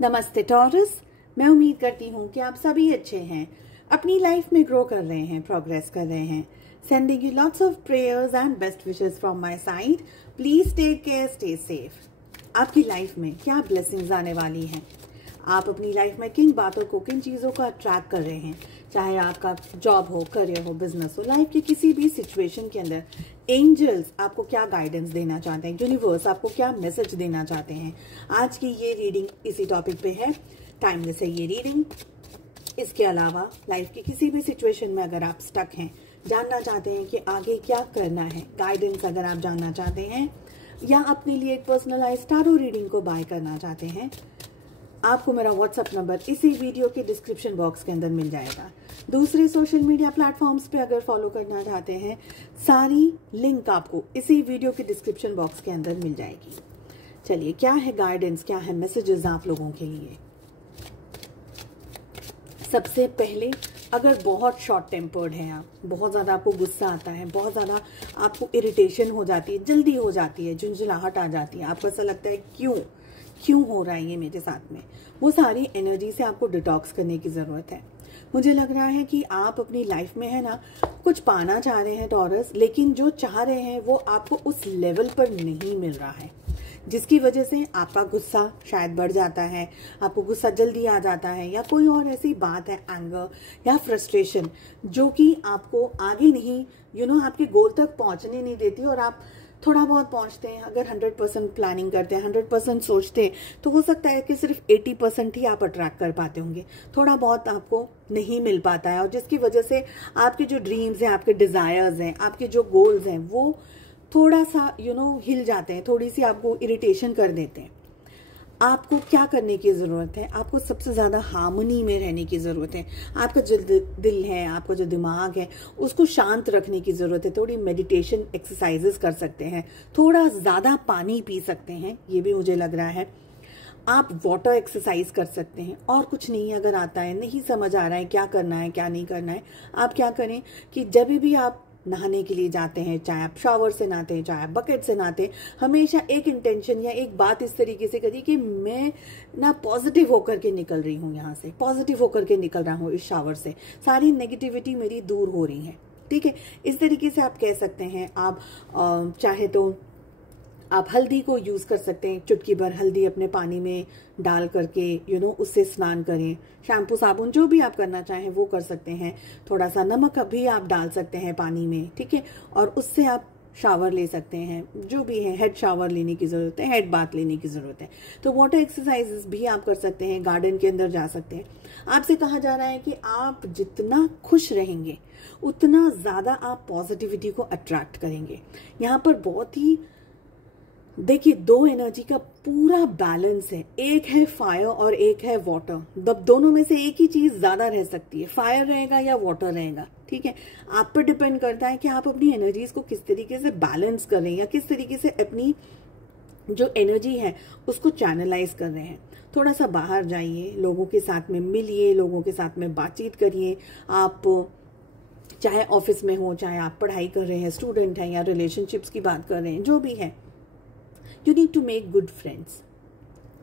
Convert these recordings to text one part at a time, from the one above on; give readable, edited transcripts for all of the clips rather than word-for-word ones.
नमस्ते टॉरस। मैं उम्मीद करती हूँ कि आप सभी अच्छे हैं, अपनी लाइफ में ग्रो कर रहे हैं, प्रोग्रेस कर रहे हैं। Sending you lots of prayers and best wishes from my side. Please take care, stay safe. आपकी लाइफ में क्या ब्लेसिंग्स आने वाली हैं? आप अपनी लाइफ में किन बातों को, किन चीज़ों को अट्रैक्ट कर रहे हैं? चाहे आपका जॉब हो, करियर हो, बिजनेस हो, लाइफ की किसी भी सिचुएशन के अंदर एंजल्स आपको क्या गाइडेंस देना चाहते हैं, यूनिवर्स आपको क्या मैसेज देना चाहते हैं। आज की ये रीडिंग इसी टॉपिक पे है। टाइमलेस है ये रीडिंग। इसके अलावा लाइफ की किसी भी सिचुएशन में अगर आप स्टक हैं, जानना चाहते हैं कि आगे क्या करना है, गाइडेंस अगर आप जानना चाहते हैं, या अपने लिए एक पर्सनलाइज टारो रीडिंग को बाय करना चाहते हैं, आपको मेरा व्हाट्सएप नंबर इसी वीडियो के डिस्क्रिप्शन बॉक्स के अंदर मिल जाएगा। दूसरे सोशल मीडिया प्लेटफॉर्म्स पे अगर फॉलो करना चाहते हैं, सारी लिंक आपको इसी वीडियो के डिस्क्रिप्शन बॉक्स के अंदर मिल जाएगी। चलिए, क्या है गाइडेंस, क्या है मैसेजेस आप लोगों के लिए। सबसे पहले, अगर बहुत शॉर्ट टेम्पर्ड हैं आप, बहुत ज़्यादा आपको गुस्सा आता है, बहुत ज़्यादा आपको इरिटेशन हो जाती है, जल्दी हो जाती है, झुंझलाहट आ जाती है, आपको ऐसा लगता है क्यों हो रहा है ये मेरे साथ में, वो सारी एनर्जी से आपको डिटॉक्स करने की ज़रूरत है। मुझे लग रहा है कि आप अपनी लाइफ में है ना, कुछ पाना चाह रहे हैं टॉरस, लेकिन जो चाह रहे हैं वो आपको उस लेवल पर नहीं मिल रहा है, जिसकी वजह से आपका गुस्सा शायद बढ़ जाता है, आपको गुस्सा जल्दी आ जाता है, या कोई और ऐसी बात है, एंगर या फ्रस्ट्रेशन, जो कि आपको आगे नहीं आपके गोल तक पहुंचने नहीं देती, और आप थोड़ा बहुत पहुंचते हैं। अगर 100% प्लानिंग करते हैं, 100% सोचते हैं, तो हो सकता है कि सिर्फ 80% ही आप अट्रैक्ट कर पाते होंगे, थोड़ा बहुत आपको नहीं मिल पाता है, और जिसकी वजह से आपके जो ड्रीम्स हैं, आपके डिजायर्स हैं, आपके जो गोल्स हैं, वो थोड़ा सा हिल जाते हैं, थोड़ी सी आपको इरिटेशन कर देते हैं। आपको क्या करने की ज़रूरत है? आपको सबसे ज़्यादा हार्मनी में रहने की ज़रूरत है। आपका जो दिल है, आपका जो दिमाग है, उसको शांत रखने की ज़रूरत है। थोड़ी मेडिटेशन एक्सरसाइजेस कर सकते हैं, थोड़ा ज़्यादा पानी पी सकते हैं, ये भी मुझे लग रहा है। आप वाटर एक्सरसाइज कर सकते हैं। और कुछ नहीं अगर आता है, नहीं समझ आ रहा है क्या करना है क्या नहीं करना है, आप क्या करें कि जब भी आप नहाने के लिए जाते हैं, चाहे आप शावर से नहाते हैं, चाहे आप बकेट से नहाते हैं, हमेशा एक इंटेंशन या एक बात इस तरीके से करिए कि मैं ना पॉजिटिव होकर के निकल रही हूँ, यहाँ से पॉजिटिव होकर के निकल रहा हूँ, इस शावर से सारी नेगेटिविटी मेरी दूर हो रही है। ठीक है, इस तरीके से आप कह सकते हैं। आप चाहे तो आप हल्दी को यूज़ कर सकते हैं, चुटकी भर हल्दी अपने पानी में डाल करके उससे स्नान करें। शैम्पू साबुन जो भी आप करना चाहें वो कर सकते हैं। थोड़ा सा नमक भी आप डाल सकते हैं पानी में, ठीक है, और उससे आप शावर ले सकते हैं। जो भी है, हेड शावर लेने की ज़रूरत है, हेड बाथ लेने की ज़रूरत है। तो वाटर एक्सरसाइजेस भी आप कर सकते हैं, गार्डन के अंदर जा सकते हैं। आपसे कहा जा रहा है कि आप जितना खुश रहेंगे उतना ज़्यादा आप पॉजिटिविटी को अट्रैक्ट करेंगे। यहाँ पर बहुत ही देखिए, दो एनर्जी का पूरा बैलेंस है। एक है फायर और एक है वाटर। दोनों में से एक ही चीज ज्यादा रह सकती है, फायर रहेगा या वाटर रहेगा। ठीक है, आप पर डिपेंड करता है कि आप अपनी एनर्जीज को किस तरीके से बैलेंस कर रहे हैं, या किस तरीके से अपनी जो एनर्जी है उसको चैनलाइज कर रहे हैं। थोड़ा सा बाहर जाइए, लोगों के साथ में मिलिए, लोगों के साथ में बातचीत करिए। आप चाहे ऑफिस में हो, चाहे आप पढ़ाई कर रहे हैं, स्टूडेंट हैं, या रिलेशनशिप्स की बात कर रहे हैं, जो भी है, You need to make good friends.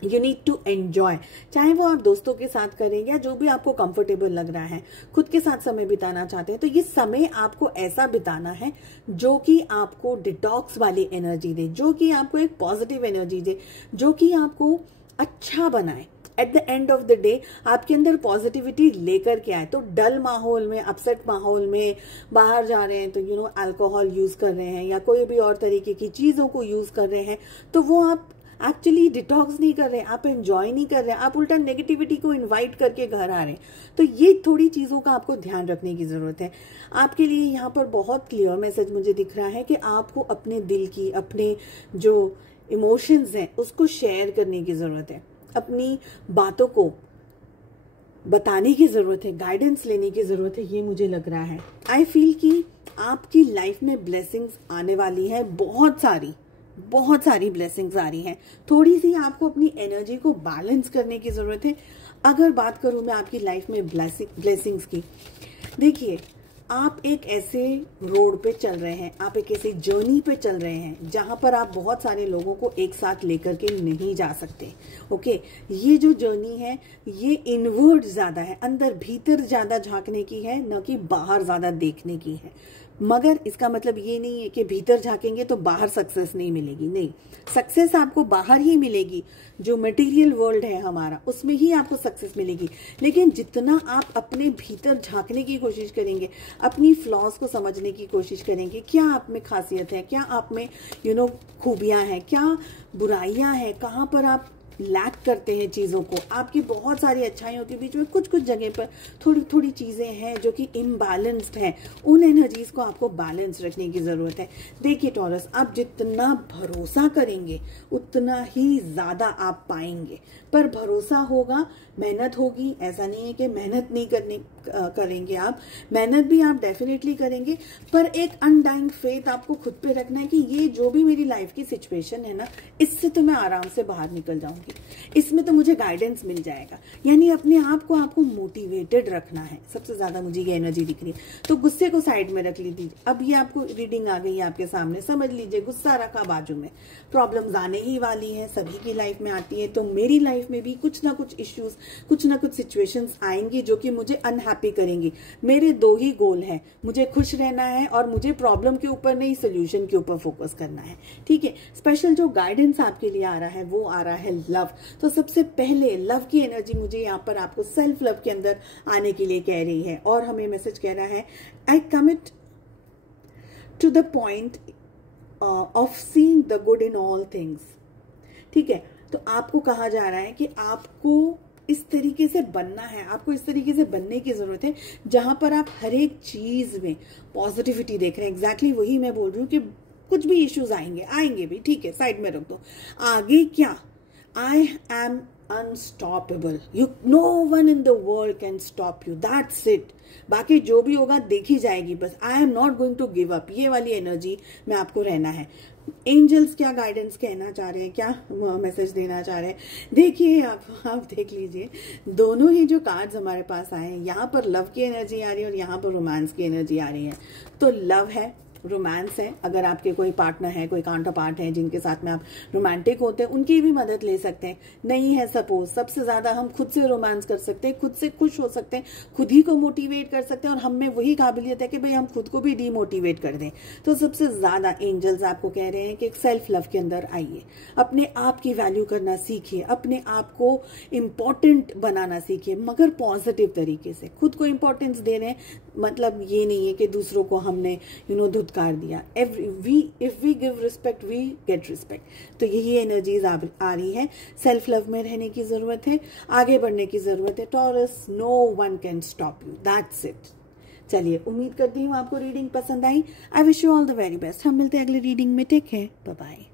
You need to enjoy. चाहे वो आप दोस्तों के साथ करें या जो भी आपको कंफर्टेबल लग रहा है, खुद के साथ समय बिताना चाहते हैं, तो ये समय आपको ऐसा बिताना है जो कि आपको डिटॉक्स वाली एनर्जी दे, जो कि आपको एक पॉजिटिव एनर्जी दे, जो कि आपको अच्छा बनाए। At the end of the day आपके अंदर पॉजिटिविटी लेकर के आए। तो डल माहौल में, अपसेट माहौल में बाहर जा रहे हैं तो अल्कोहल यूज कर रहे हैं या कोई भी और तरीके की चीजों को यूज कर रहे हैं, तो वो आप एक्चुअली डिटॉक्स नहीं कर रहे हैं, आप एंजॉय नहीं कर रहे हैं, आप उल्टा नेगेटिविटी को इनवाइट करके घर आ रहे हैं। तो ये थोड़ी चीजों का आपको ध्यान रखने की जरूरत है। आपके लिए यहाँ पर बहुत क्लियर मैसेज मुझे दिख रहा है कि आपको अपने दिल की, अपने जो इमोशंस हैं उसको शेयर करने की जरूरत है, अपनी बातों को बताने की जरूरत है, गाइडेंस लेने की जरूरत है। ये मुझे लग रहा है। आई फील कि आपकी लाइफ में ब्लेसिंग्स आने वाली है, बहुत सारी ब्लेसिंग्स आ रही हैं। थोड़ी सी आपको अपनी एनर्जी को बैलेंस करने की जरूरत है। अगर बात करूं मैं आपकी लाइफ में ब्लेसिंग्स की, देखिए आप एक ऐसे रोड पे चल रहे हैं, आप एक ऐसी जर्नी पे चल रहे हैं जहां पर आप बहुत सारे लोगों को एक साथ लेकर के नहीं जा सकते। ओके, ये जो जर्नी है ये इनवर्ड ज्यादा है, अंदर भीतर ज्यादा झांकने की है, न कि बाहर ज्यादा देखने की है। मगर इसका मतलब ये नहीं है कि भीतर झांकेंगे तो बाहर सक्सेस नहीं मिलेगी, नहीं, सक्सेस आपको बाहर ही मिलेगी। जो मटेरियल वर्ल्ड है हमारा, उसमें ही आपको सक्सेस मिलेगी। लेकिन जितना आप अपने भीतर झांकने की कोशिश करेंगे, अपनी फ्लॉज को समझने की कोशिश करेंगे, क्या आप में खासियत है, क्या आप में खूबियां हैं, क्या बुराइयां हैं, कहाँ पर आप लैक करते हैं चीज़ों को, आपकी बहुत सारी अच्छाइयों के बीच में कुछ कुछ जगह पर थोड़ी थोड़ी चीज़ें हैं जो कि इम्बैलेंस्ड हैं। उन एनर्जीज को आपको बैलेंस रखने की ज़रूरत है। देखिए टॉरस, आप जितना भरोसा करेंगे उतना ही ज़्यादा आप पाएंगे। पर भरोसा होगा, मेहनत होगी, ऐसा नहीं है कि मेहनत नहीं करेंगे आप, मेहनत भी आप डेफिनेटली करेंगे। पर एक अनडाइंग फेथ आपको खुद पे रखना है कि ये जो भी मेरी लाइफ की सिचुएशन है ना, इससे तो मैं आराम से बाहर निकल जाऊंगी, इसमें तो मुझे गाइडेंस मिल जाएगा। यानी अपने आप को आपको मोटिवेटेड रखना है। सबसे ज्यादा मुझे ये एनर्जी दिख रही है। तो गुस्से को साइड में रख लीजिए। अब ये आपको रीडिंग आ गई है आपके सामने, समझ लीजिए गुस्सा रखा बाजू में। प्रॉब्लम्स आने ही वाली हैं, सभी की लाइफ में आती है। तो मेरी लाइफ में भी कुछ ना कुछ इश्यूज, कुछ ना कुछ सिचुएशंस आएंगी जो कि मुझे अनहैप्पी करेंगी। मेरे दो ही गोल हैं, मुझे खुश रहना है और मुझे प्रॉब्लम के ऊपर नहीं, सोल्यूशन के ऊपर फोकस करना है। ठीक है, स्पेशल जो गाइडेंस आपके लिए आ रहा है वो आ रहा है लव। तो सबसे पहले लव की एनर्जी मुझे यहाँ पर आपको सेल्फ लव के अंदर आने के लिए कह रही है। और हमें मैसेज कह रहा है, I commit to the point of seeing the good in all things. ठीक है, तो आपको कहा जा रहा है कि आपको इस तरीके से बनना है, आपको इस तरीके से बनने की जरूरत है जहां पर आप हर एक चीज में पॉजिटिविटी देख रहे हैं। एग्जैक्टली वही मैं बोल रही हूँ कि कुछ भी इश्यूज आएंगे भी, ठीक है, साइड में रख दो। आगे क्या, I am unstoppable, no one in the world can stop you, that's it. बाकी जो भी होगा देखी जाएगी, बस I am not going to give up, ये वाली एनर्जी में आपको रहना है। एंजल्स क्या गाइडेंस कहना चाह रहे हैं, क्या मैसेज देना चाह रहे हैं, देखिए आप देख लीजिए। दोनों ही जो कार्ड्स हमारे पास आए हैं, यहाँ पर लव की एनर्जी आ रही है और यहाँ पर रोमांस की एनर्जी आ रही है। तो लव है, रोमांस है। अगर आपके कोई पार्टनर है, कोई काउंटर पार्ट है जिनके साथ में आप रोमांटिक होते हैं, उनकी भी मदद ले सकते हैं। नहीं है सपोज, सबसे ज्यादा हम खुद से रोमांस कर सकते हैं, खुद से खुश हो सकते हैं, खुद ही को मोटिवेट कर सकते हैं। और हम में वही काबिलियत है कि भाई हम खुद को भी डीमोटिवेट कर दें। तो सबसे ज्यादा एंजल्स आपको कह रहे हैं कि एक सेल्फ लव के अंदर आइए, अपने आप की वैल्यू करना सीखिए, अपने आप को इम्पोर्टेंट बनाना सीखिए, मगर पॉजिटिव तरीके से। खुद को इम्पोर्टेंस दे रहे हैं मतलब ये नहीं है कि दूसरों को हमने धुतकार दिया। If we give respect we get respect. तो यही एनर्जीज आ रही है। सेल्फ लव में रहने की जरूरत है, आगे बढ़ने की जरूरत है। Taurus, no one can stop you, that's it. चलिए, उम्मीद करती हूँ आपको रीडिंग पसंद आई। I wish you all the very best. हम मिलते हैं अगली रीडिंग में। Take care, bye bye.